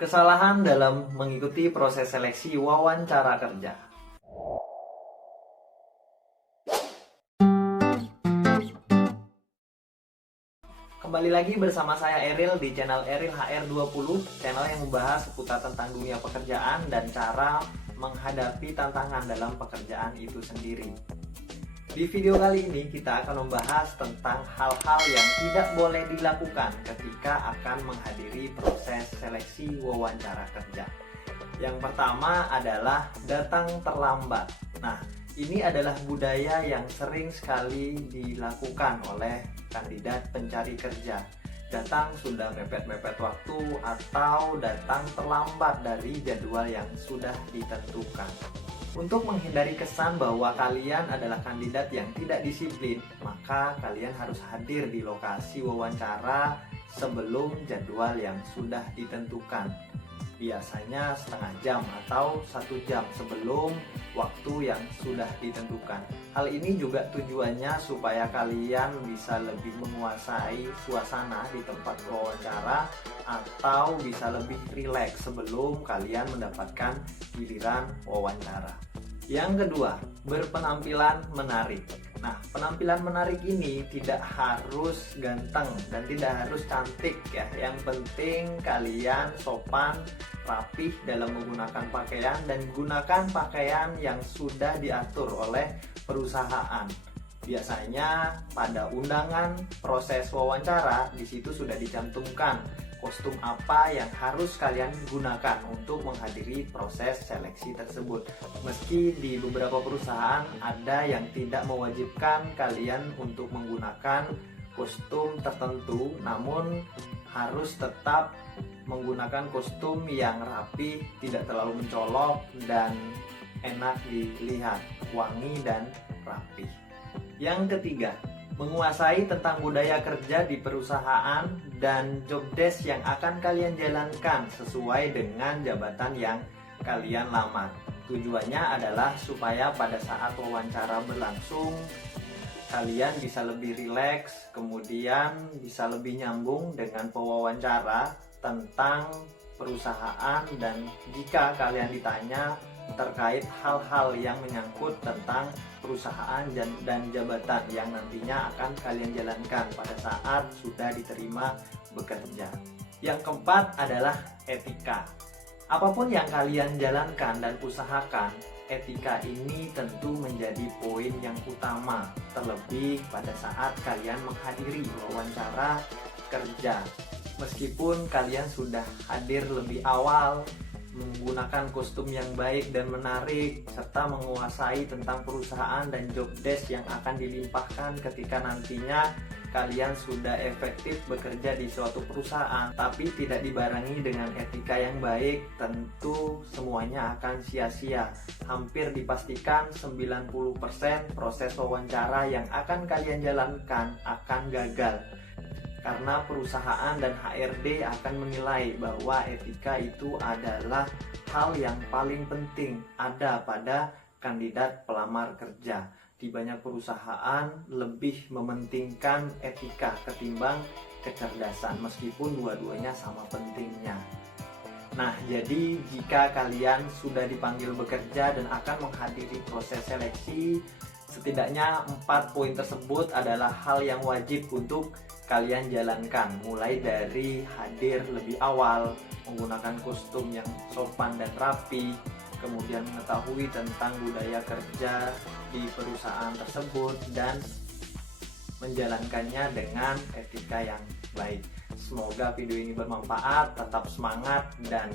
Kesalahan dalam mengikuti proses seleksi wawancara kerja. Kembali lagi bersama saya Eril di channel Eril HR20, channel yang membahas seputar tentang dunia pekerjaan dan cara menghadapi tantangan dalam pekerjaan itu sendiri. Di video kali ini kita akan membahas tentang hal-hal yang tidak boleh dilakukan ketika akan menghadiri proses seleksi wawancara kerja. Yang pertama adalah datang terlambat. Nah, ini adalah budaya yang sering sekali dilakukan oleh kandidat pencari kerja. Datang sudah mepet-mepet waktu atau datang terlambat dari jadwal yang sudah ditentukan. Untuk menghindari kesan bahwa kalian adalah kandidat yang tidak disiplin, maka kalian harus hadir di lokasi wawancara sebelum jadwal yang sudah ditentukan. Biasanya setengah jam atau 1 jam sebelum waktu yang sudah ditentukan. Hal ini juga tujuannya supaya kalian bisa lebih menguasai suasana di tempat wawancara atau bisa lebih rileks sebelum kalian mendapatkan giliran wawancara. Yang kedua, berpenampilan menarik. Nah, penampilan menarik ini tidak harus ganteng dan tidak harus cantik ya. Yang penting kalian sopan, rapih dalam menggunakan pakaian dan gunakan pakaian yang sudah diatur oleh perusahaan. Biasanya pada undangan proses wawancara di situ sudah dicantumkan kostum apa yang harus kalian gunakan untuk menghadiri proses seleksi tersebut. Meski di beberapa perusahaan ada yang tidak mewajibkan kalian untuk menggunakan kostum tertentu, namun harus tetap menggunakan kostum yang rapi, tidak terlalu mencolok dan enak dilihat, wangi dan rapi. Yang ketiga, menguasai tentang budaya kerja di perusahaan dan job desk yang akan kalian jalankan sesuai dengan jabatan yang kalian lamar. Tujuannya adalah supaya pada saat wawancara berlangsung kalian bisa lebih rileks, kemudian bisa lebih nyambung dengan pewawancara tentang perusahaan, dan jika kalian ditanya terkait hal-hal yang menyangkut tentang perusahaan dan jabatan yang nantinya akan kalian jalankan pada saat sudah diterima bekerja. Yang keempat adalah etika. Apapun yang kalian jalankan dan usahakan, etika ini tentu menjadi poin yang utama, terlebih pada saat kalian menghadiri wawancara kerja. Meskipun kalian sudah hadir lebih awal, menggunakan kostum yang baik dan menarik, serta menguasai tentang perusahaan dan job desk yang akan dilimpahkan ketika nantinya kalian sudah efektif bekerja di suatu perusahaan, tapi tidak dibarengi dengan etika yang baik, tentu semuanya akan sia-sia. Hampir dipastikan 90% proses wawancara yang akan kalian jalankan akan gagal, karena perusahaan dan HRD akan menilai bahwa etika itu adalah hal yang paling penting ada pada kandidat pelamar kerja. Di banyak perusahaan lebih mementingkan etika ketimbang kecerdasan, meskipun dua-duanya sama pentingnya. Nah, jadi jika kalian sudah dipanggil bekerja dan akan menghadiri proses seleksi, setidaknya 4 poin tersebut adalah hal yang wajib untuk kalian jalankan, mulai dari hadir lebih awal, menggunakan kostum yang sopan dan rapi, kemudian mengetahui tentang budaya kerja di perusahaan tersebut, dan menjalankannya dengan etika yang baik. Semoga video ini bermanfaat, tetap semangat, dan